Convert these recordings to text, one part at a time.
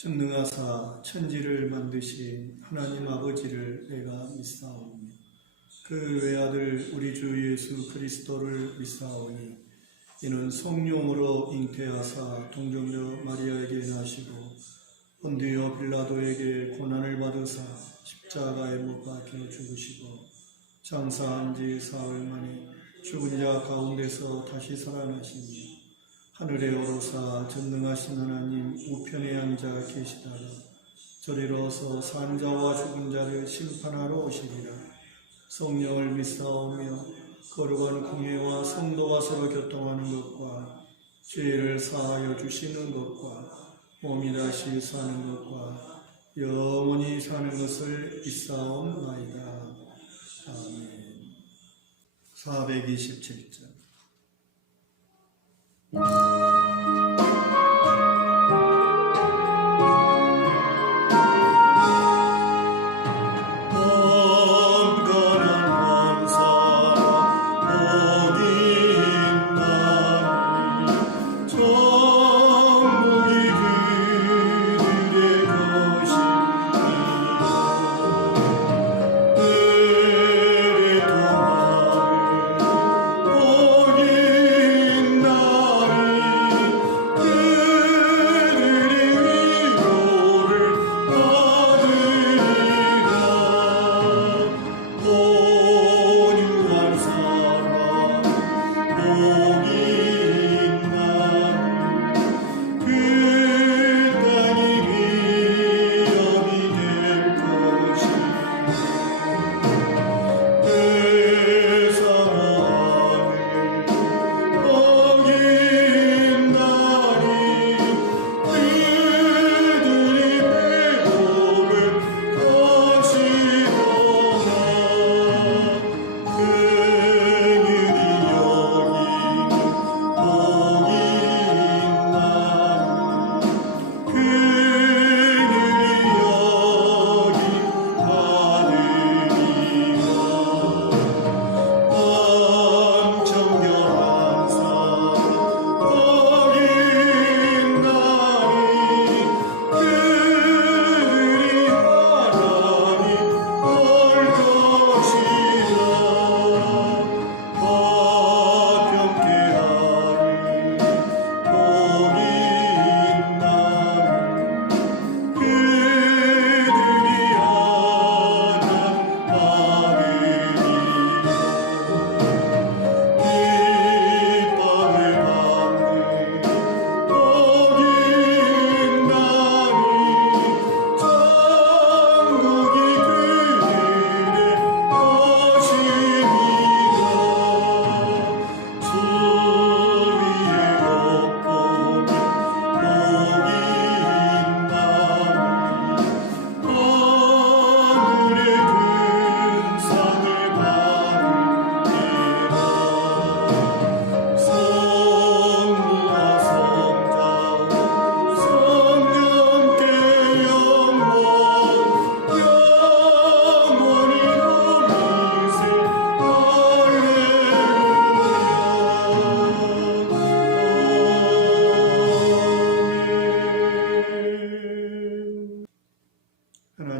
전능하사 천지를 만드신 하나님 아버지를 내가 믿사오니 그 외아들 우리 주 예수 그리스도를 믿사오니 이는 성령으로 잉태하사 동정녀 마리아에게 나시고 본디오 빌라도에게 고난을 받으사 십자가에 못 박혀 죽으시고 장사한 지 사흘 만에 죽은 자 가운데서 다시 살아나시니 하늘에 오르사 전능하신 하나님 우편에 앉아 계시다가 저리로서 산 자와 죽은 자를 심판하러 오시리라. 성령을 믿사오며 거룩한 공예와 성도와 서로 교통하는 것과 죄를 사하여 주시는 것과 몸이 다시 사는 것과 영원히 사는 것을 믿사옵나이다. 아멘. 427장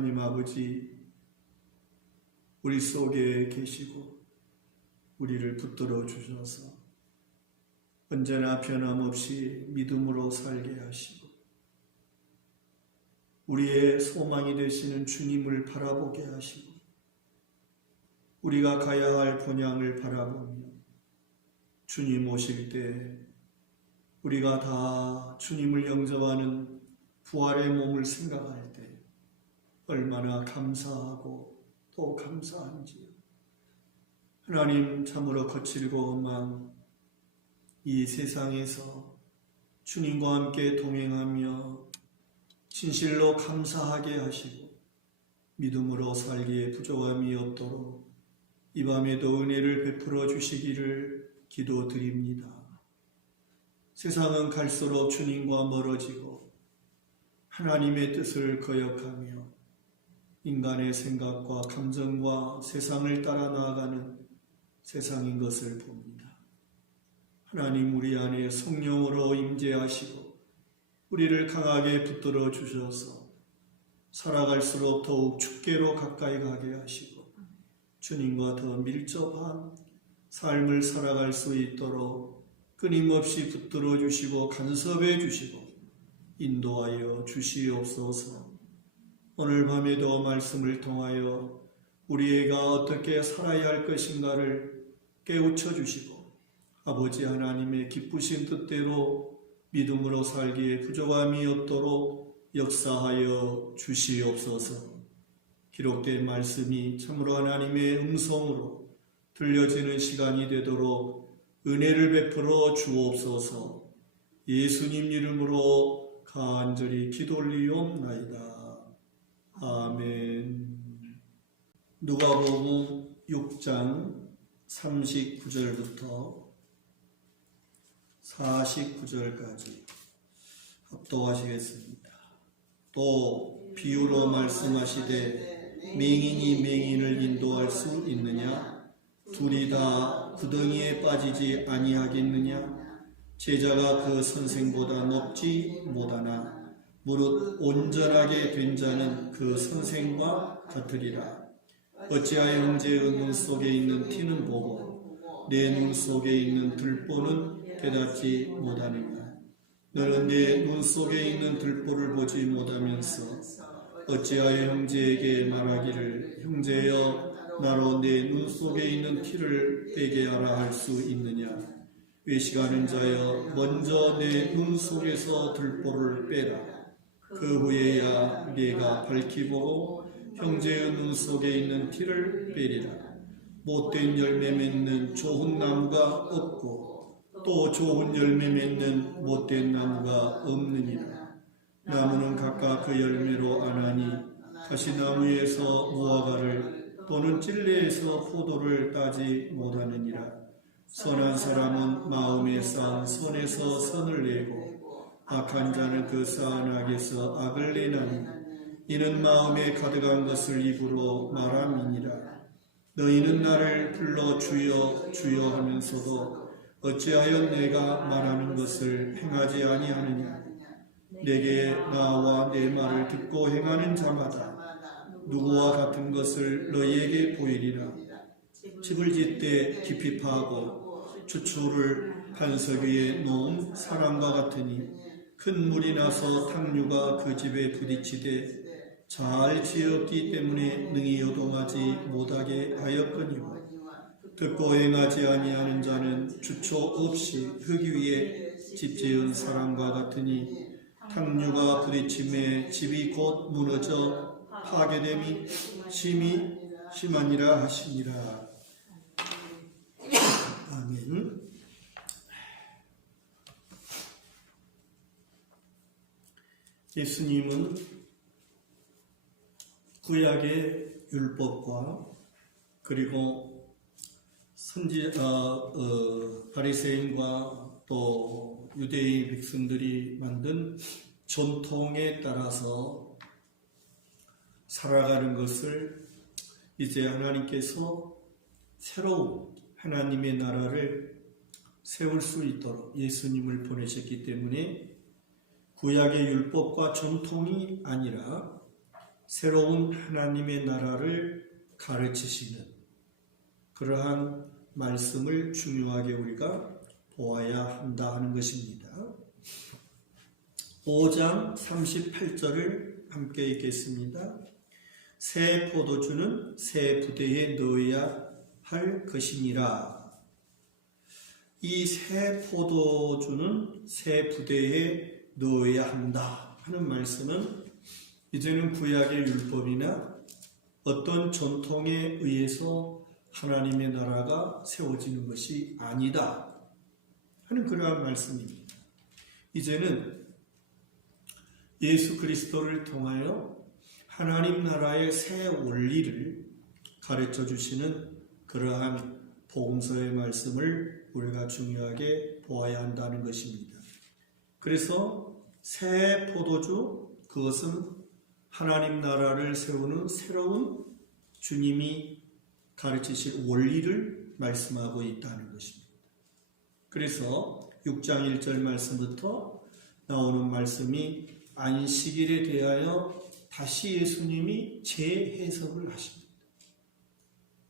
하나님 아버지, 우리 속에 계시고 우리를 붙들어 주셔서 언제나 변함없이 믿음으로 살게 하시고 우리의 소망이 되시는 주님을 바라보게 하시고 우리가 가야 할 본향을 바라보며 주님 오실 때 우리가 다 주님을 영접하는 부활의 몸을 생각할 때 얼마나 감사하고 또 감사한지요. 하나님, 참으로 거칠고 험한 이 세상에서 주님과 함께 동행하며 진실로 감사하게 하시고 믿음으로 살기에 부족함이 없도록 이 밤에도 은혜를 베풀어 주시기를 기도드립니다. 세상은 갈수록 주님과 멀어지고 하나님의 뜻을 거역하며 인간의 생각과 감정과 세상을 따라 나아가는 세상인 것을 봅니다. 하나님, 우리 안에 성령으로 임재하시고 우리를 강하게 붙들어 주셔서 살아갈수록 더욱 주께로 가까이 가게 하시고 주님과 더 밀접한 삶을 살아갈 수 있도록 끊임없이 붙들어 주시고 간섭해 주시고 인도하여 주시옵소서. 오늘 밤에도 말씀을 통하여 우리 애가 어떻게 살아야 할 것인가를 깨우쳐 주시고 아버지 하나님의 기쁘신 뜻대로 믿음으로 살기에 부족함이 없도록 역사하여 주시옵소서. 기록된 말씀이 참으로 하나님의 음성으로 들려지는 시간이 되도록 은혜를 베풀어 주옵소서. 예수님 이름으로 간절히 기도 올리옵나이다. 아멘. 누가복음 6장 39절부터 49절까지 합독하시겠습니다. 또 비유로 말씀하시되 맹인이 맹인을 인도할 수 있느냐? 둘이 다 구덩이에 빠지지 아니하겠느냐? 제자가 그 선생보다 높지 못하나 무릇 온전하게 된 자는 그 선생과 같으리라. 어찌하여 형제의 눈 속에 있는 티는 보고 내 눈 속에 있는 들보는 깨닫지 못하느냐? 너는 내 눈 속에 있는 들보를 보지 못하면서 어찌하여 형제에게 말하기를 형제여 나로 내 눈 속에 있는 티를 빼게 하라 할 수 있느냐? 외식하는 자여 먼저 내 눈 속에서 들보를 빼라. 그 후에야 네가 밝히 보고 형제의 눈 속에 있는 티를 빼리라. 못된 열매 맺는 좋은 나무가 없고 또 좋은 열매 맺는 못된 나무가 없느니라. 나무는 각각 그 열매로 아나니 다시 나무에서 무화과를 또는 찔레에서 포도를 따지 못하느니라. 선한 사람은 마음에 쌓은 선에서 선을 내고 악한 자는 그 쌓은 악에서 악을 내나니 이는 마음에 가득한 것을 입으로 말함이니라. 너희는 나를 불러 주여 주여 하면서도 어찌하여 내가 말하는 것을 행하지 아니하느냐? 내게 나와 내 말을 듣고 행하는 자마다 누구와 같은 것을 너희에게 보이리라. 집을 짓되 깊이 파고 추초를 반석 위에 놓은 사람과 같으니 큰 물이 나서 탕류가 그 집에 부딪히되 잘 지었기 때문에 능히 요동하지 못하게 하였거니와 듣고 행하지 아니하는 자는 주초 없이 흙 위에 집 지은 사람과 같으니 탕류가 부딪힘에 집이 곧 무너져 파괴됨이 심하니라 하시니라. 아멘. 예수님은 구약의 율법과 그리고 바리새인과 또 유대인 백성들이 만든 전통에 따라서 살아가는 것을 이제 하나님께서 새로운 하나님의 나라를 세울 수 있도록 예수님을 보내셨기 때문에 구약의 율법과 전통이 아니라 새로운 하나님의 나라를 가르치시는 그러한 말씀을 중요하게 우리가 보아야 한다 하는 것입니다. 5장 38절을 함께 읽겠습니다. 새 포도주는 새 부대에 넣어야 할 것이니라. 이 새 포도주는 새 부대에 넣어야 한다 하는 말씀은 이제는 구약의 율법이나 어떤 전통에 의해서 하나님의 나라가 세워지는 것이 아니다 하는 그러한 말씀입니다. 이제는 예수 그리스도를 통하여 하나님 나라의 새 원리를 가르쳐 주시는 그러한 복음서의 말씀을 우리가 중요하게 보아야 한다는 것입니다. 그래서 새 포도주, 그것은 하나님 나라를 세우는 새로운 주님이 가르치실 원리를 말씀하고 있다는 것입니다. 그래서 6장 1절 말씀부터 나오는 말씀이 안식일에 대하여 다시 예수님이 재해석을 하십니다.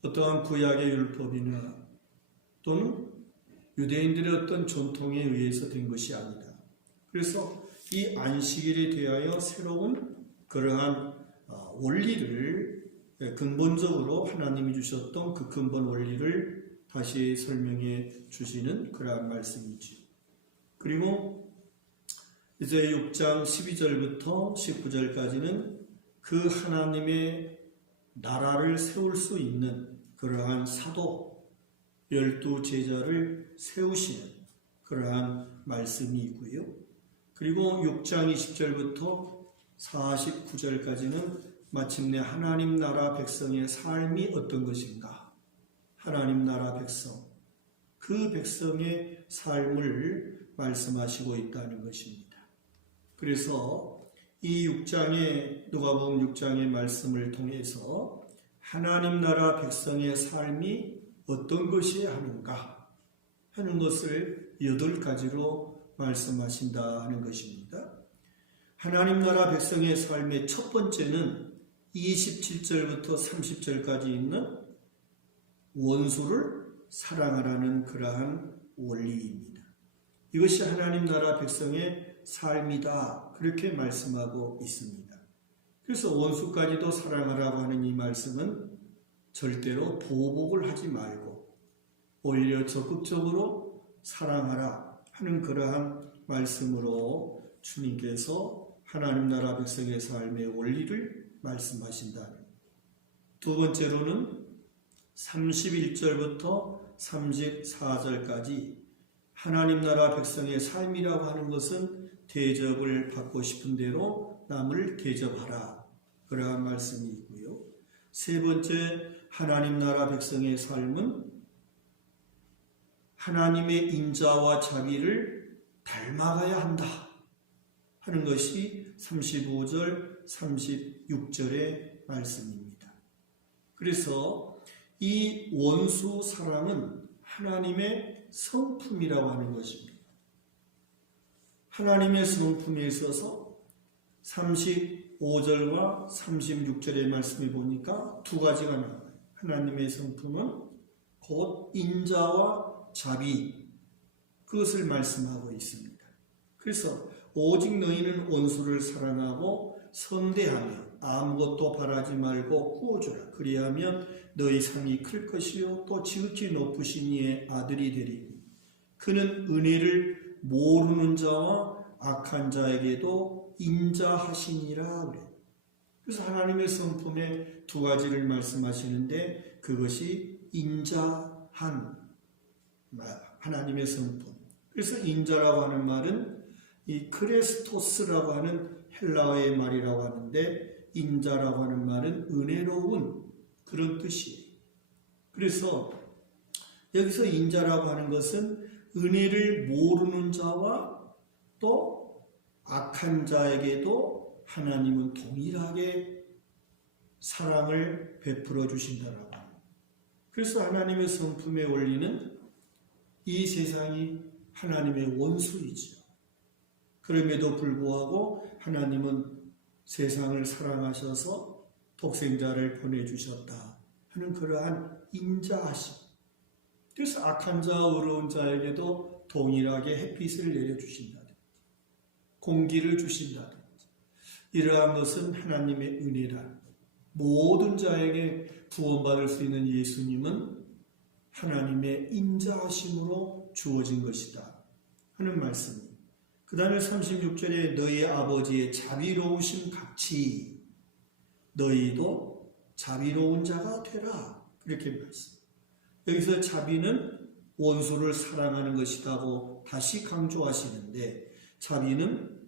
어떠한 구약의 율법이나 또는 유대인들의 어떤 전통에 의해서 된 것이 아니다. 그래서 이 안식일에 대하여 새로운 그러한 원리를 근본적으로 하나님이 주셨던 그 근본 원리를 다시 설명해 주시는 그러한 말씀이죠. 그리고 이제 6장 12절부터 19절까지는 그 하나님의 나라를 세울 수 있는 그러한 사도 12제자를 세우시는 그러한 말씀이 있고요. 그리고 6장 20절부터 49절까지는 마침내 하나님 나라 백성의 삶이 어떤 것인가, 하나님 나라 백성, 그 백성의 삶을 말씀하시고 있다는 것입니다. 그래서 이 6장의 누가복음 6장의 말씀을 통해서 하나님 나라 백성의 삶이 어떤 것이어야 하는가 하는 것을 8가지로 말씀하신다 하는 것입니다. 하나님 나라 백성의 삶의 첫 번째는 27절부터 30절까지 있는 원수를 사랑하라는 그러한 원리입니다. 이것이 하나님 나라 백성의 삶이다, 그렇게 말씀하고 있습니다. 그래서 원수까지도 사랑하라고 하는 이 말씀은 절대로 보복을 하지 말고 오히려 적극적으로 사랑하라 하는 그러한 말씀으로 주님께서 하나님 나라 백성의 삶의 원리를 말씀하신다는. 두 번째로는 31절부터 34절까지 하나님 나라 백성의 삶이라고 하는 것은 대접을 받고 싶은 대로 남을 대접하라, 그러한 말씀이 있고요. 세 번째, 하나님 나라 백성의 삶은 하나님의 인자와 자비를 닮아가야 한다 하는 것이 35절, 36절의 말씀입니다. 그래서 이 원수 사랑은 하나님의 성품이라고 하는 것입니다. 하나님의 성품에 있어서 35절과 36절의 말씀에 보니까 두 가지가 나와요. 하나님의 성품은 곧 인자와 자비, 그것을 말씀하고 있습니다. 그래서 오직 너희는 원수를 사랑하고 선대하며 아무것도 바라지 말고 구워주라. 그리하면 너희 상이 클 것이요 또 지극히 높으신 이의 아들이 되리니 그는 은혜를 모르는 자와 악한 자에게도 인자하시니라 그래요. 그래서 하나님의 성품의 두 가지를 말씀하시는데 그것이 인자한 하나님의 성품. 그래서 인자라고 하는 말은 이 크레스토스라고 하는 헬라어의 말이라고 하는데 인자라고 하는 말은 은혜로운 그런 뜻이에요. 그래서 여기서 인자라고 하는 것은 은혜를 모르는 자와 또 악한 자에게도 하나님은 동일하게 사랑을 베풀어 주신다라고 합니다. 그래서 하나님의 성품의 원리는 이 세상이 하나님의 원수이지요. 그럼에도 불구하고 하나님은 세상을 사랑하셔서 독생자를 보내주셨다 하는 그러한 인자하심. 그래서 악한 자, 어려운 자에게도 동일하게 햇빛을 내려주신다든지 공기를 주신다든지 이러한 것은 하나님의 은혜라. 모든 자에게 구원받을 수 있는 예수님은 하나님의 인자하심으로 주어진 것이다 하는 말씀입니다. 그 다음에 36절에 너희 아버지의 자비로우심 같이 너희도 자비로운 자가 되라, 그렇게 말씀. 여기서 자비는 원수를 사랑하는 것이라고 다시 강조하시는데 자비는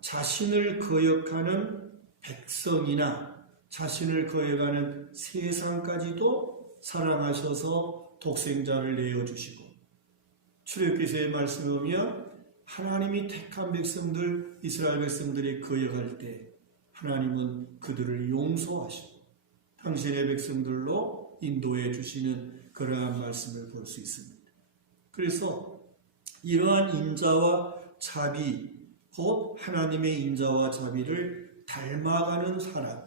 자신을 거역하는 백성이나 자신을 거역하는 세상까지도 사랑하셔서 독생자를 내어주시고 출애굽기서의 말씀에 보면 하나님이 택한 백성들, 이스라엘 백성들이 거역할 때 하나님은 그들을 용서하시고 당신의 백성들로 인도해 주시는 그러한 말씀을 볼 수 있습니다. 그래서 이러한 인자와 자비, 곧 하나님의 인자와 자비를 닮아가는 사람,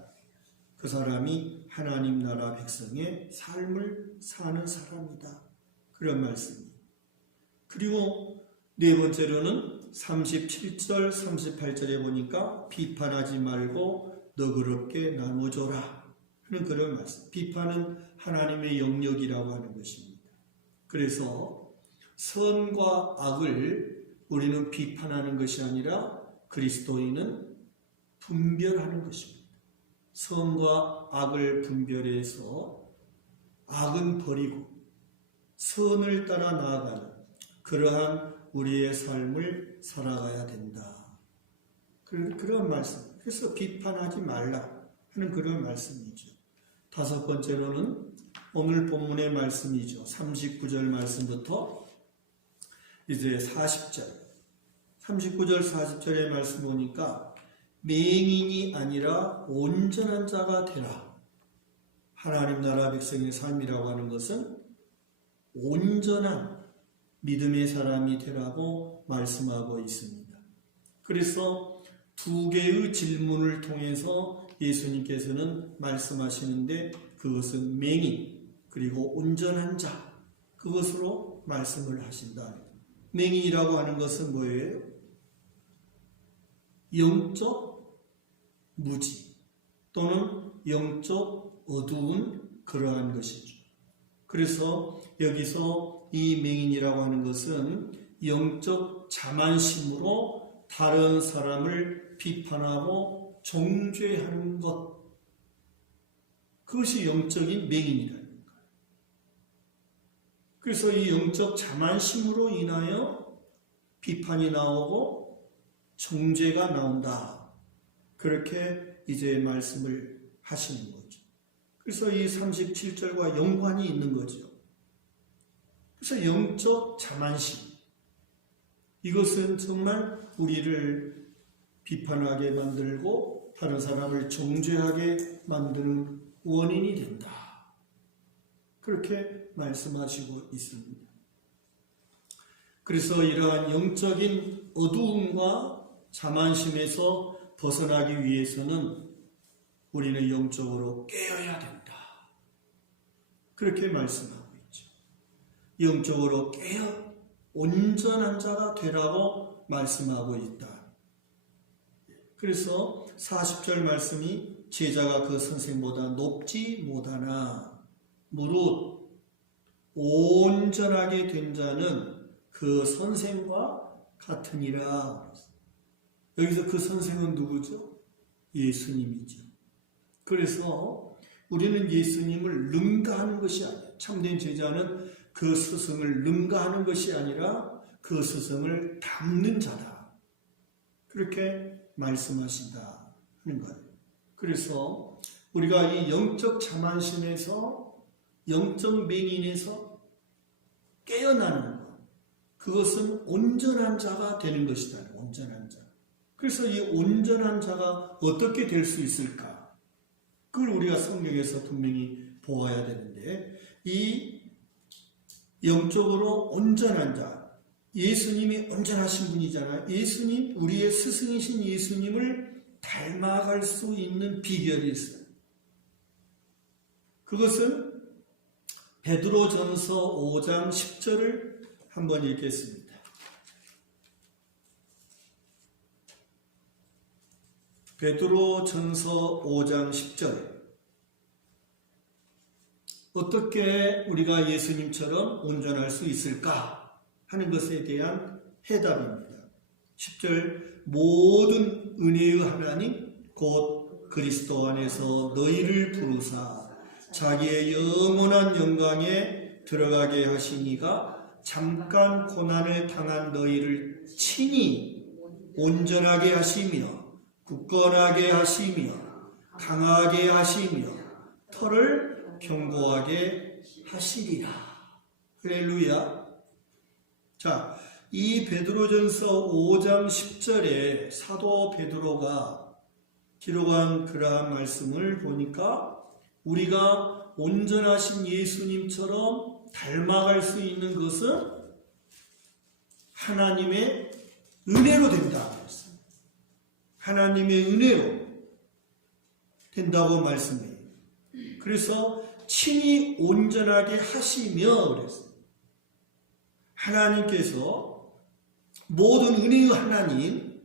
그 사람이 하나님 나라 백성의 삶을 사는 사람이다. 그런 말씀입니다. 그리고 네 번째로는 37절, 38절에 보니까 비판하지 말고 너그럽게 나누어줘라 하는 그런 말씀. 비판은 하나님의 영역이라고 하는 것입니다. 그래서 선과 악을 우리는 비판하는 것이 아니라 그리스도인은 분별하는 것입니다. 선과 악을 분별해서 악은 버리고 선을 따라 나아가는 그러한 우리의 삶을 살아가야 된다. 그런 말씀. 그래서 비판하지 말라 하는 그런 말씀이죠. 다섯 번째로는 오늘 본문의 말씀이죠. 39절 말씀부터 이제 40절. 39절 40절의 말씀 보니까 맹인이 아니라 온전한 자가 되라. 하나님 나라 백성의 삶이라고 하는 것은 온전한 믿음의 사람이 되라고 말씀하고 있습니다. 그래서 두 개의 질문을 통해서 예수님께서는 말씀하시는데 그것은 맹인 그리고 온전한 자 그것으로 말씀을 하신다. 맹인이라고 하는 것은 뭐예요? 영적 무지 또는 영적 어두운 그러한 것이죠. 그래서 여기서 이 맹인이라고 하는 것은 영적 자만심으로 다른 사람을 비판하고 정죄하는 것, 그것이 영적인 맹인이라는 거예요. 그래서 이 영적 자만심으로 인하여 비판이 나오고 정죄가 나온다. 그렇게 이제 말씀을 하시는 거죠. 그래서 이 37절과 연관이 있는 거죠. 그래서 영적 자만심, 이것은 정말 우리를 비판하게 만들고 다른 사람을 정죄하게 만드는 원인이 된다. 그렇게 말씀하시고 있습니다. 그래서 이러한 영적인 어두움과 자만심에서 벗어나기 위해서는 우리는 영적으로 깨어야 된다. 그렇게 말씀합니다. 영적으로 깨어 온전한 자가 되라고 말씀하고 있다. 그래서 40절 말씀이 제자가 그 선생보다 높지 못하나 무릇 온전하게 된 자는 그 선생과 같으니라. 여기서 그 선생은 누구죠? 예수님이죠. 그래서 우리는 예수님을 능가하는 것이 아니에요. 참된 제자는 그 스승을 능가하는 것이 아니라 그 스승을 닮는 자다. 그렇게 말씀하신다 하는 거예요. 그래서 우리가 이 영적 자만심에서 영적 맹인에서 깨어나는 것, 그것은 온전한 자가 되는 것이다. 온전한 자. 그래서 이 온전한 자가 어떻게 될 수 있을까? 그걸 우리가 성경에서 분명히 보아야 되는데, 이 영적으로 온전한 자, 예수님이 온전하신 분이잖아요. 예수님, 우리의 스승이신 예수님을 닮아갈 수 있는 비결이 있어요. 그것은 베드로전서 5장 10절을 한번 읽겠습니다. 베드로전서 5장 10절. 어떻게 우리가 예수님처럼 온전할 수 있을까 하는 것에 대한 해답입니다. 10절. 모든 은혜의 하나님 곧 그리스도 안에서 너희를 부르사 자기의 영원한 영광에 들어가게 하시니가 잠깐 고난을 당한 너희를 친히 온전하게 하시며 굳건하게 하시며 강하게 하시며 털을 견고하게 하시리라. 할렐루야. 자, 이 베드로전서 5장 10절에 사도 베드로가 기록한 그러한 말씀을 보니까 우리가 온전하신 예수님처럼 닮아갈 수 있는 것은 하나님의 은혜로 된다. 하나님의 은혜로 된다고 말씀해요. 그래서 친히 온전하게 하시며 그랬어요. 하나님께서 모든 은혜의 하나님,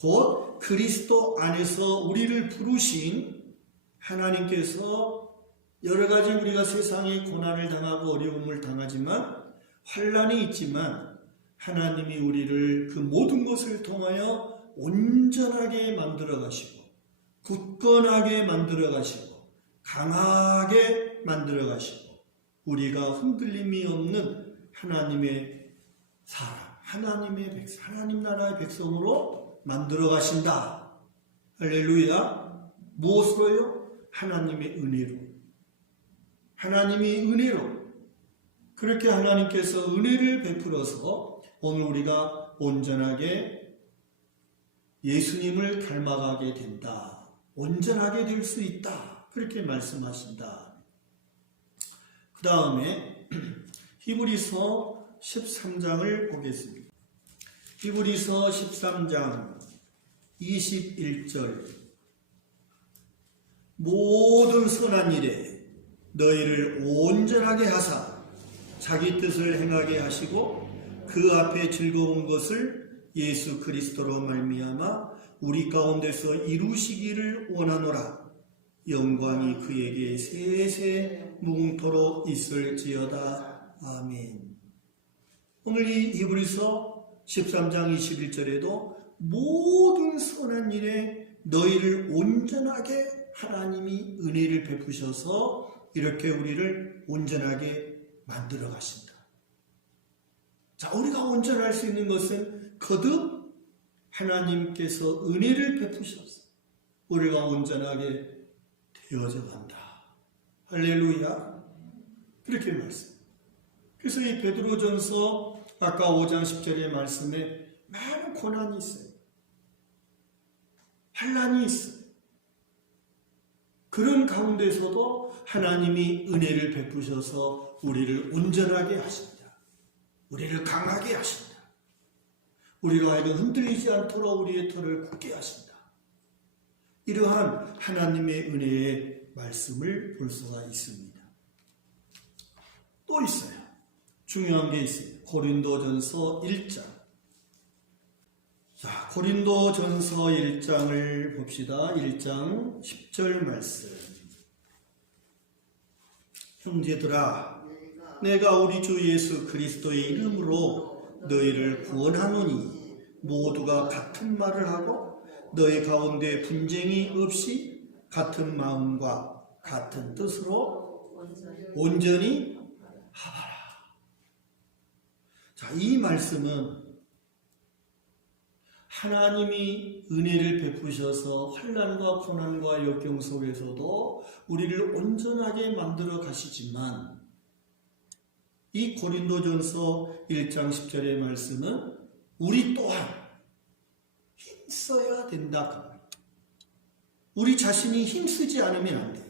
곧 그리스도 안에서 우리를 부르신 하나님께서 여러 가지 우리가 세상에 고난을 당하고 어려움을 당하지만 환난이 있지만 하나님이 우리를 그 모든 것을 통하여 온전하게 만들어 가시고 굳건하게 만들어 가시고 강하게 만들어 가시고 우리가 흔들림이 없는 하나님의 사람, 하나님의 백성, 하나님 나라의 백성으로 만들어 가신다. 할렐루야. 무엇으로요? 하나님의 은혜로. 하나님의 은혜로. 그렇게 하나님께서 은혜를 베풀어서 오늘 우리가 온전하게 예수님을 닮아가게 된다. 온전하게 될 수 있다. 그렇게 말씀하신다. 그 다음에 히브리서 13장을 보겠습니다. 히브리서 13장 21절 모든 선한 일에 너희를 온전하게 하사 자기 뜻을 행하게 하시고 그 앞에 즐거운 것을 예수 그리스도로 말미암아 우리 가운데서 이루시기를 원하노라. 영광이 그에게 세세 무궁토록 있을지어다. 아멘. 오늘 이 히브리서 13장 21절에도 모든 선한 일에 너희를 온전하게 하나님이 은혜를 베푸셔서 이렇게 우리를 온전하게 만들어 가신다. 자, 우리가 온전할 수 있는 것은 거듭 하나님께서 은혜를 베푸셔서 우리가 온전하게 되어져 간다. 할렐루야. 그렇게 말씀. 그래서 이 베드로전서 아까 5장 10절의 말씀에 많은 고난이 있어요. 환난이 있어요. 그런 가운데서도 하나님이 은혜를 베푸셔서 우리를 온전하게 하신다. 우리를 강하게 하신다. 우리가 하여금 흔들리지 않도록 우리의 털을 굳게 하신다. 이러한 하나님의 은혜의 말씀을 볼 수가 있습니다. 또 있어요. 중요한 게 있어요. 고린도전서 1장. 자, 고린도전서 1장을 봅시다. 1장 10절 말씀. 형제들아, 내가 우리 주 예수 그리스도의 이름으로 너희를 구원하노니 모두가 같은 말을 하고 너희 가운데 분쟁이 없이 같은 마음과 같은 뜻으로 온전히 하라. 자, 이 말씀은 하나님이 은혜를 베푸셔서 환난과 고난과 역경 속에서도 우리를 온전하게 만들어 가시지만 이 고린도전서 1장 10절의 말씀은 우리 또한 힘써야 된다. 우리 자신이 힘쓰지 않으면 안 돼.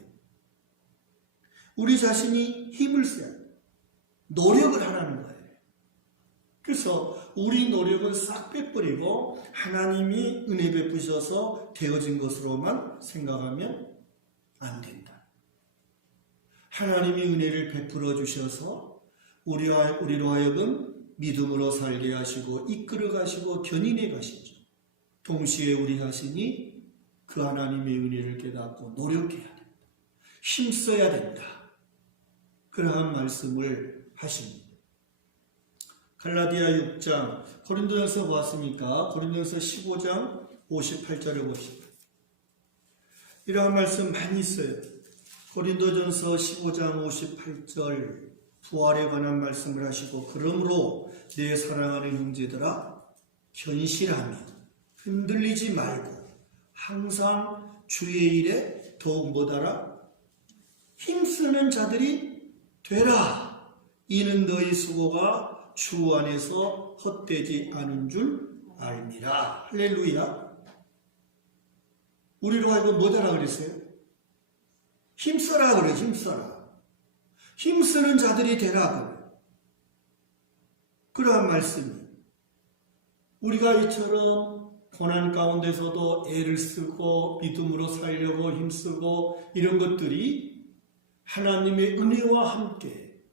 우리 자신이 힘을 써야 돼. 노력을 하라는 거예요. 그래서 우리 노력은 싹 빼버리고 하나님이 은혜 베푸셔서 되어진 것으로만 생각하면 안 된다. 하나님이 은혜를 베풀어 주셔서 우리로 하여금 믿음으로 살게 하시고 이끌어 가시고 견인해 가시죠. 동시에 우리 자신이 그 하나님의 은혜를 깨닫고 노력해야 된다. 힘써야 된다. 그러한 말씀을 하십니다. 갈라디아 6장, 고린도전서 보았습니까? 고린도전서 15장 58절을 봅시다. 이러한 말씀 많이 있어요. 고린도전서 15장 58절 부활에 관한 말씀을 하시고 그러므로 내 사랑하는 형제들아 견실하며 흔들리지 말고 항상 주의 일에 더욱 뭐다라 힘쓰는 자들이 되라. 이는 너희 수고가 주 안에서 헛되지 않은 줄 알미라. 할렐루야. 우리로 하여금 뭐다라 그랬어요? 힘써라 그래. 힘써라. 힘쓰는 자들이 되라 그래. 그러한 말씀이 우리가 이처럼 고난 가운데서도 애를 쓰고 믿음으로 살려고 힘쓰고 이런 것들이 하나님의 은혜와 함께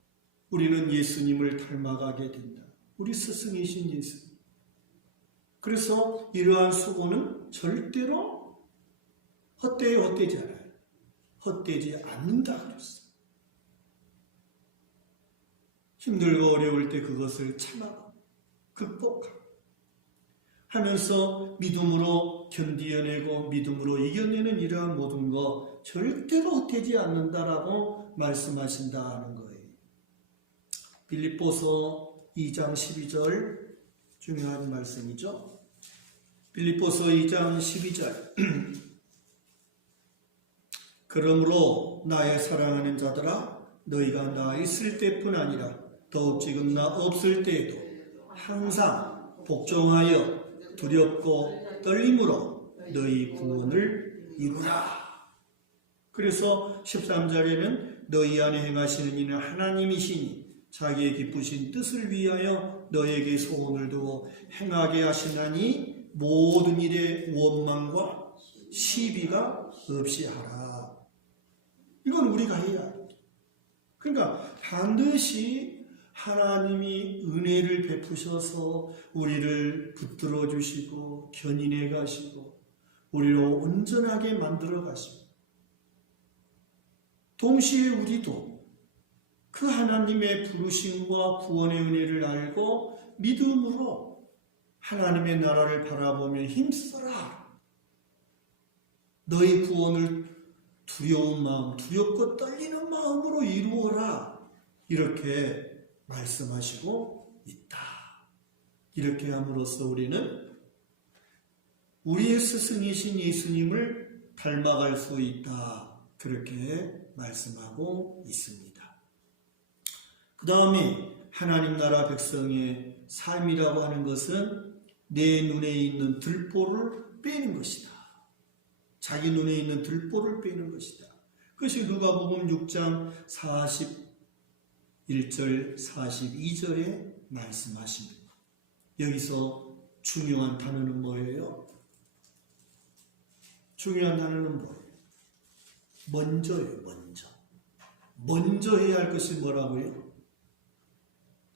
우리는 예수님을 닮아가게 된다. 우리 스승이신 예수님. 그래서 이러한 수고는 절대로 헛되지 않아요. 헛되지 않는다 그랬어요. 힘들고 어려울 때 그것을 참아가고 극복하고 하면서 믿음으로 견디어내고 믿음으로 이겨내는 이러한 모든 것 절대로 헛되지 않는다라고 말씀하신다 하는 거예요. 빌립보서 2장 12절 중요한 말씀이죠. 빌립보서 2장 12절 그러므로 나의 사랑하는 자들아 너희가 나 있을 때뿐 아니라 더욱 지금 나 없을 때에도 항상 복종하여 두렵고 떨림으로 너희 구원을 이루라. 그래서 13절에는 너희 안에 행하시는 이는 하나님이시니 자기의 기쁘신 뜻을 위하여 너에게 소원을 두고 행하게 하시나니 모든 일에 원망과 시비가 없이 하라. 이건 우리가 해야 돼. 그러니까 반드시 하나님이 은혜를 베푸셔서 우리를 붙들어 주시고 견인해 가시고 우리를 온전하게 만들어 가시고 동시에 우리도 그 하나님의 부르심과 구원의 은혜를 알고 믿음으로 하나님의 나라를 바라보며 힘써라. 너희 구원을 두려운 마음, 두렵고 떨리는 마음으로 이루어라. 이렇게 말씀하시고 있다. 이렇게 함으로써 우리는 우리의 스승이신 예수님을 닮아갈 수 있다. 그렇게 말씀하고 있습니다. 그 다음에 하나님 나라 백성의 삶이라고 하는 것은 내 눈에 있는 들보를 빼는 것이다. 자기 눈에 있는 들보를 빼는 것이다. 그것이 누가복음 6장 41절 42절에 말씀하십니다. 여기서 중요한 단어는 뭐예요? 중요한 단어는 뭐예요? 먼저예요. 먼저 해야 할 것이 뭐라고요?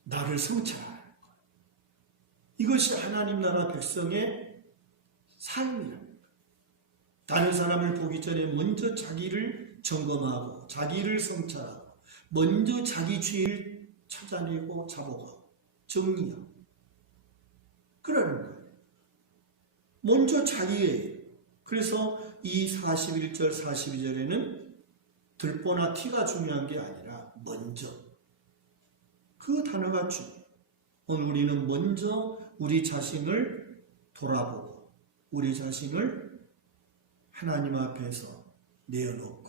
나를 성찰하는 것. 이것이 하나님 나라 백성의 삶이랍니다. 다른 사람을 보기 전에 먼저 자기를 점검하고 자기를 성찰하고 먼저 자기 죄를 찾아내고 잡아가고 정리하고 그러는 거예요. 먼저 자기예요. 그래서 이 41절 42절에는 들보나 티가 중요한 게 아니라 먼저 그 단어가 중요해요. 오늘 우리는 먼저 우리 자신을 돌아보고 우리 자신을 하나님 앞에서 내어놓고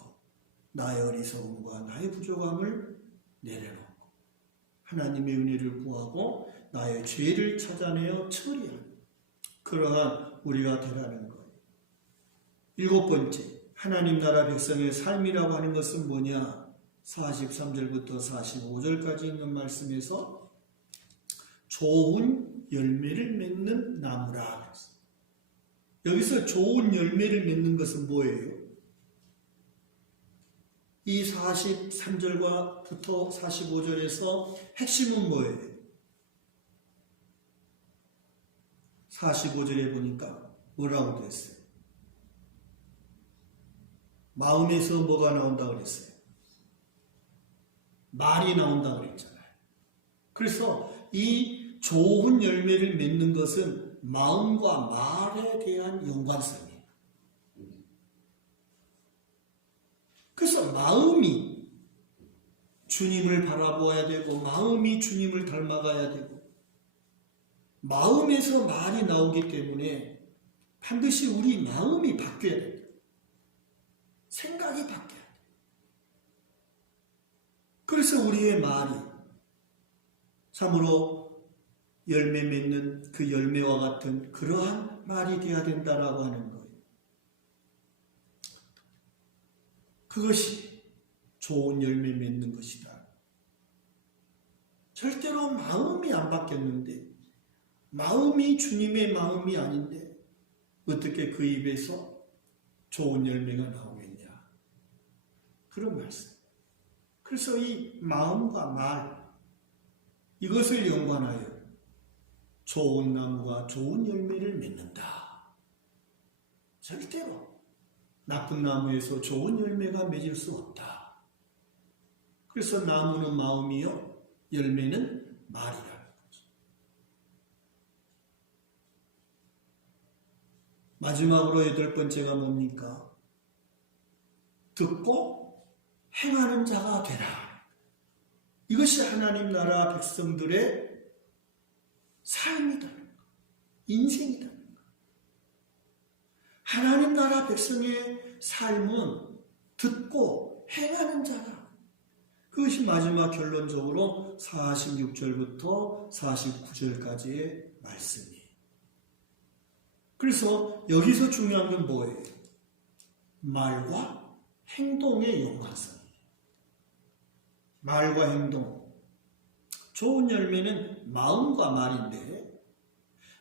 나의 어리석음과 나의 부족함을 내려놓고 하나님의 은혜를 구하고 나의 죄를 찾아내어 처리하는 그러한 우리가 되라는 거예요. 7번째, 하나님 나라 백성의 삶이라고 하는 것은 뭐냐? 43절부터 45절까지 있는 말씀에서 좋은 열매를 맺는 나무라. 여기서 좋은 열매를 맺는 것은 뭐예요? 이 43절부터 45절에서 핵심은 뭐예요? 45절에 보니까 뭐라고 됐어요? 마음에서 뭐가 나온다고 그랬어요? 말이 나온다고 그랬잖아요. 그래서 이 좋은 열매를 맺는 것은 마음과 말에 대한 연관성이에요. 그래서 마음이 주님을 바라보아야 되고 마음이 주님을 닮아가야 되고 마음에서 말이 나오기 때문에 반드시 우리 마음이 바뀌어야 됩니다. 생각이 바뀌어야 돼요. 그래서 우리의 말이 참으로 열매 맺는 그 열매와 같은 그러한 말이 되어야 된다라고 하는 거예요. 그것이 좋은 열매 맺는 것이다. 절대로 마음이 안 바뀌었는데 마음이 주님의 마음이 아닌데 어떻게 그 입에서 좋은 열매가 나오겠냐. 그런 말씀. 그래서 이 마음과 말, 이것을 연관하여 좋은 나무가 좋은 열매를 맺는다. 절대로 나쁜 나무에서 좋은 열매가 맺을 수 없다. 그래서 나무는 마음이요, 열매는 말이라는 거죠. 마지막으로 8번째가 뭡니까? 듣고 행하는 자가 되라. 이것이 하나님 나라 백성들의 삶이다는 것, 인생이다는 것. 하나님 나라 백성의 삶은 듣고 행하는 자라. 그것이 마지막 결론적으로 46절부터 49절까지의 말씀이에요. 그래서 여기서 중요한 건 뭐예요? 말과 행동의 연관성이에요. 말과 행동. 좋은 열매는 마음과 말인데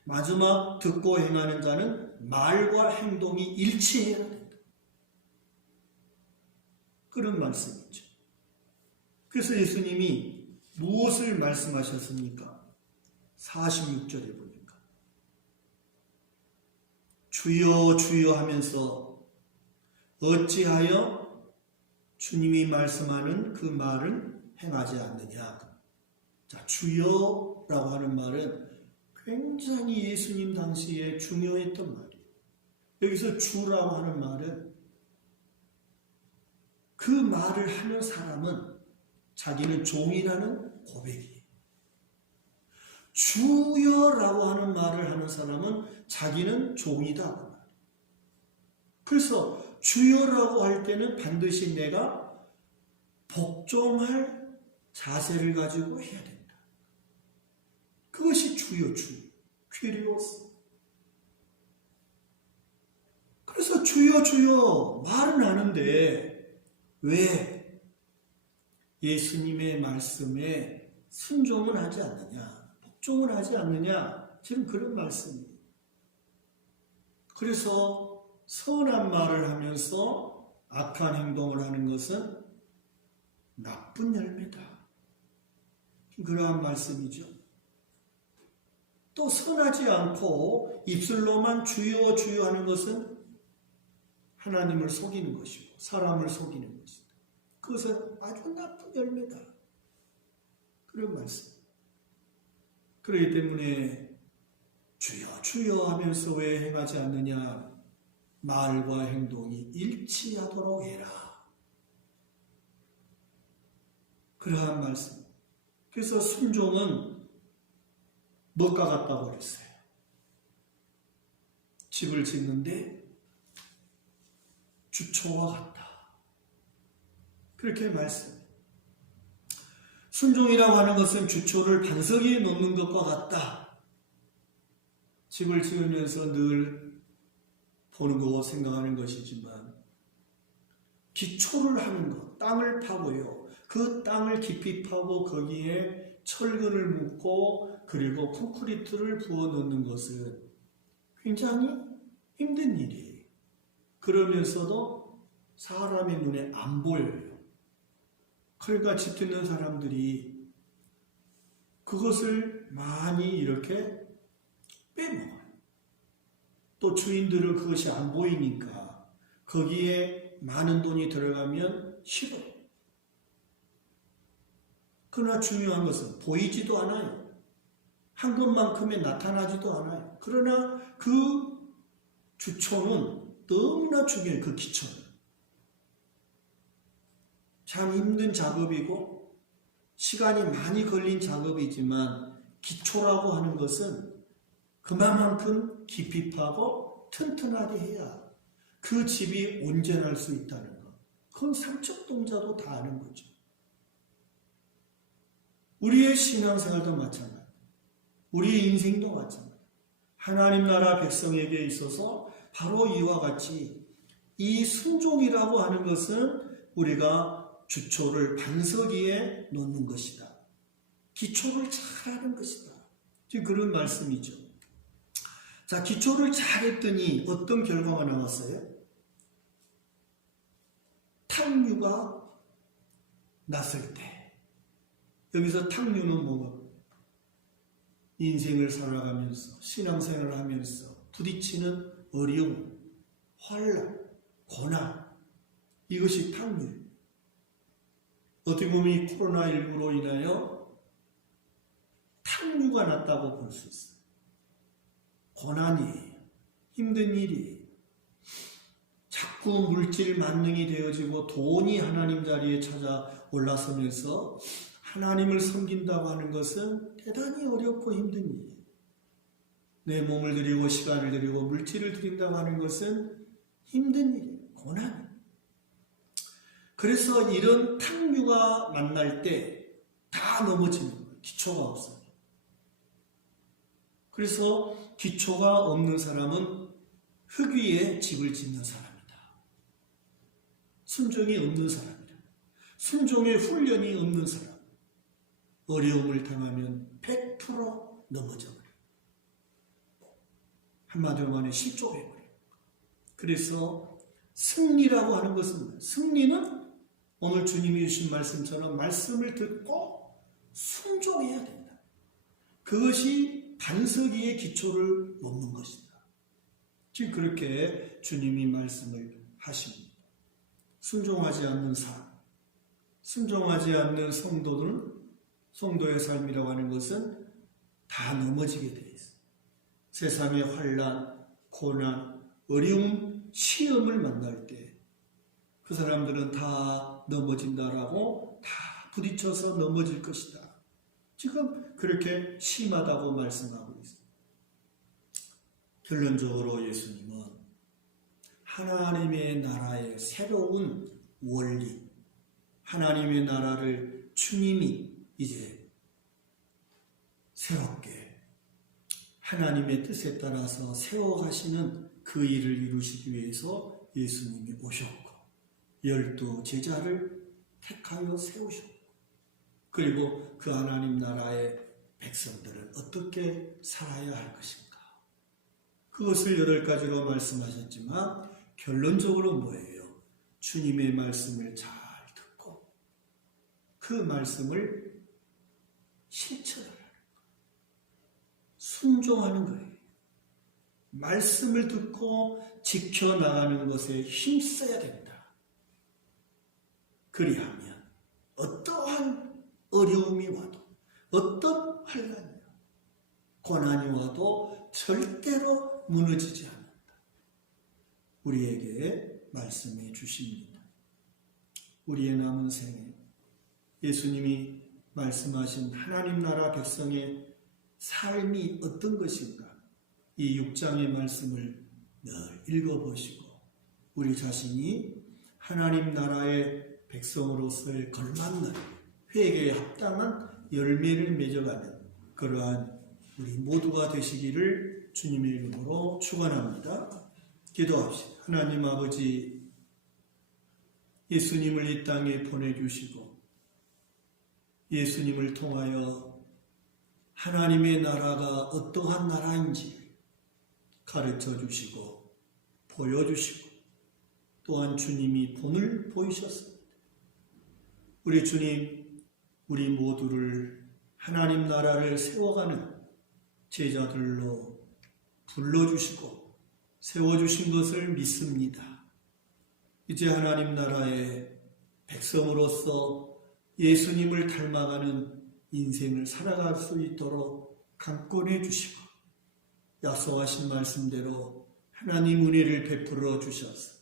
마지막 듣고 행하는 자는 말과 행동이 일치해야 된다. 그런 말씀이죠. 그래서 예수님이 무엇을 말씀하셨습니까? 46절에 보니까 주여 주여 하면서 어찌하여 주님이 말씀하는 그 말은 행하지 않느냐. 자, 주여라고 하는 말은 굉장히 예수님 당시에 중요했던 말이에요. 여기서 주라고 하는 말은 그 말을 하는 사람은 자기는 종이라는 고백이에요. 주여라고 하는 말을 하는 사람은 자기는 종이다. 그래서 주여라고 할 때는 반드시 내가 복종할 자세를 가지고 해야 된다. 그것이 주여, 퀴리오스. 그래서 주여 주여 말은 하는데 왜 예수님의 말씀에 순종을 하지 않느냐, 복종을 하지 않느냐, 지금 그런 말씀이에요. 그래서 선한 말을 하면서 악한 행동을 하는 것은 나쁜 열매다. 그러한 말씀이죠. 또 선하지 않고 입술로만 주여 주여 하는 것은 하나님을 속이는 것이고 사람을 속이는 것이다. 그것은 아주 나쁜 열매다. 그런 말씀. 그렇기 때문에 주여 주여 하면서 왜 행하지 않느냐. 말과 행동이 일치하도록 해라. 그러한 말씀. 그래서 순종은 뭐가 같다고 그랬어요? 집을 짓는데 주초와 같다. 그렇게 말씀. 순종이라고 하는 것은 주초를 반석 위에 놓는 것과 같다. 집을 지으면서 늘 보는 거고 생각하는 것이지만 기초를 하는 것, 땅을 파고요. 그 땅을 깊이 파고 거기에 철근을 묻고 그리고 콘크리트를 부어 넣는 것은 굉장히 힘든 일이에요. 그러면서도 사람의 눈에 안 보여요. 그러니까 집 짓는 사람들이 그것을 많이 이렇게 빼먹어요. 또 주인들은 그것이 안 보이니까 거기에 많은 돈이 들어가면 싫어요. 그러나 중요한 것은 보이지도 않아요. 한 것만큼에 나타나지도 않아요. 그러나 그 주초는 너무나 중요해요. 그 기초는. 참 힘든 작업이고 시간이 많이 걸린 작업이지만 기초라고 하는 것은 그만큼 깊이 파고 튼튼하게 해야 그 집이 온전할 수 있다는 것. 그건 삼척동자도 다 아는 거죠. 우리의 신앙생활도 마찬가지. 우리의 인생도 마찬가지. 하나님 나라 백성에게 있어서 바로 이와 같이 이 순종이라고 하는 것은 우리가 주초를 반석 위에 놓는 것이다. 기초를 잘하는 것이다. 지금 그런 말씀이죠. 자, 기초를 잘했더니 어떤 결과가 나왔어요? 탕류가 났을 때, 여기서 탕류는 뭐가? 인생을 살아가면서 신앙생활을 하면서 부딪히는 어려움, 환난, 고난, 이것이 탕류. 어떻게 보면 이 코로나19로 인하여 탕류가 났다고 볼 수 있어요. 고난이에요. 힘든 일이에요. 자꾸 물질 만능이 되어지고 돈이 하나님 자리에 찾아 올라서면서 하나님을 섬긴다고 하는 것은 대단히 어렵고 힘든 일이에요. 내 몸을 들이고 시간을 들이고 물질을 드린다고 하는 것은 힘든 일이에요. 고난이에요. 그래서 이런 탕류가 만날 때 다 넘어지는 거예요. 기초가 없어요. 그래서 기초가 없는 사람은 흙 위에 집을 짓는 사람이다. 순종이 없는 사람이다. 순종의 훈련이 없는 사람. 어려움을 당하면 100% 넘어져버려요. 한마디로 말해 실족해버려요. 그래서 승리라고 하는 것은, 승리는 오늘 주님이 주신 말씀처럼 말씀을 듣고 순종해야 된다. 그것이 반석이의 기초를 놓는 것이다. 지금 그렇게 주님이 말씀을 하십니다. 순종하지 않는 삶, 순종하지 않는 성도의 삶이라고 하는 것은 다 넘어지게 되어 있어요. 세상의 환난, 고난, 어려움, 시험을 만날 때 그 사람들은 다 넘어진다라고, 다 부딪혀서 넘어질 것이다. 지금 그렇게 심하다고 말씀하고 있습니다. 결론적으로 예수님은 하나님의 나라의 새로운 원리, 하나님의 나라를 주님이 이제 새롭게 하나님의 뜻에 따라서 세워가시는 그 일을 이루시기 위해서 예수님이 오셨고 12 제자를 택하여 세우셨고, 그리고 그 하나님 나라의 백성들은 어떻게 살아야 할 것인가, 그것을 8가지로 말씀하셨지만 결론적으로 뭐예요? 주님의 말씀을 잘 듣고 그 말씀을 실천하는 거예요. 순종하는 거예요. 말씀을 듣고 지켜나가는 것에 힘써야 된다. 그리하면 어떠한 어려움이 와도, 어떤 환난이, 고난이 와도 절대로 무너지지 않는다. 우리에게 말씀해 주십니다. 우리의 남은 생에 예수님이 말씀하신 하나님 나라 백성의 삶이 어떤 것인가, 이 6장의 말씀을 늘 읽어보시고 우리 자신이 하나님 나라의 백성으로서의 걸맞는 회개에 합당한 열매를 맺어가는 그러한 우리 모두가 되시기를 주님의 이름으로 축원합니다. 기도합시다. 하나님 아버지, 예수님을 이 땅에 보내주시고 예수님을 통하여 하나님의 나라가 어떠한 나라인지 가르쳐 주시고 보여주시고 또한 주님이 본을 보이셨습니다. 우리 주님, 우리 모두를 하나님 나라를 세워가는 제자들로 불러주시고 세워주신 것을 믿습니다. 이제 하나님 나라의 백성으로서 예수님을 닮아가는 인생을 살아갈 수 있도록 강권해 주시고 약속하신 말씀대로 하나님 은혜를 베풀어 주셔서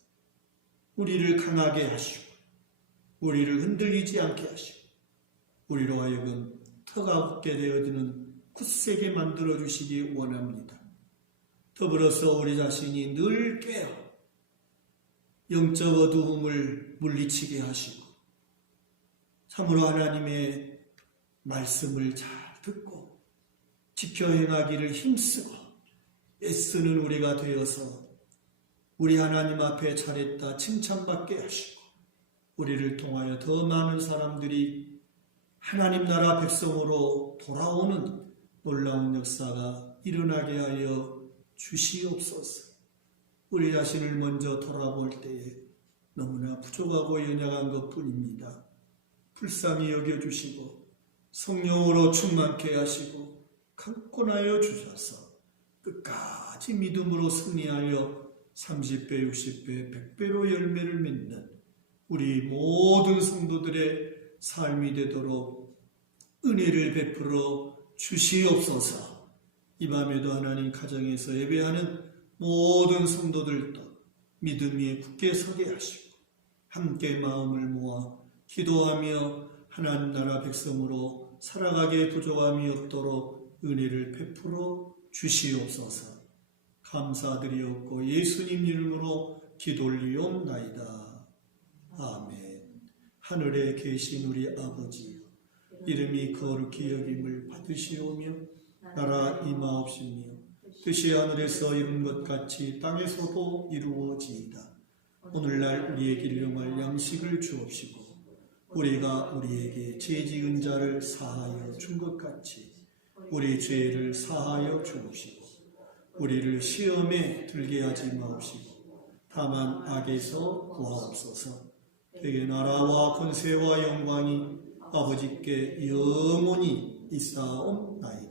우리를 강하게 하시고 우리를 흔들리지 않게 하시고 우리로 하여금 터가없게 되어지는 굳세게 만들어 주시기 원합니다. 더불어서 우리 자신이 늘 깨어 영적 어두움을 물리치게 하시고 참으로 하나님의 말씀을 잘 듣고 지켜 행하기를 힘쓰고 애쓰는 우리가 되어서 우리 하나님 앞에 잘했다 칭찬받게 하시고 우리를 통하여 더 많은 사람들이 하나님 나라 백성으로 돌아오는 놀라운 역사가 일어나게 하여 주시옵소서. 우리 자신을 먼저 돌아볼 때에 너무나 부족하고 연약한 것뿐입니다. 불쌍히 여겨주시고 성령으로 충만케 하시고 강권하여 주셔서 끝까지 믿음으로 승리하여 30배, 60배, 100배로 열매를 맺는 우리 모든 성도들의 삶이 되도록 은혜를 베풀어 주시옵소서. 이 밤에도 하나님 가정에서 예배하는 모든 성도들도 믿음 위에 굳게 서게 하시고 함께 마음을 모아 기도하며 하나님 나라 백성으로 살아가게 부족함이 없도록 은혜를 베풀어 주시옵소서. 감사드리옵고 예수님 이름으로 기도 올리옵나이다. 아멘. 하늘에 계신 우리 아버지여, 이름이 거룩히 여김을 받으시오며 나라 임하옵시며 뜻이 하늘에서 이룬 것 같이 땅에서도 이루어지이다. 오늘날 우리에게 일용할 양식을 주옵시고 우리가 우리에게 죄 지은 자를 사하여 준 것 같이 우리 죄를 사하여 주옵시고 우리를 시험에 들게 하지 마옵시고 다만 악에서 구하옵소서. 되게 나라와 권세와 영광이 아버지께 영원히 있사옵나이다.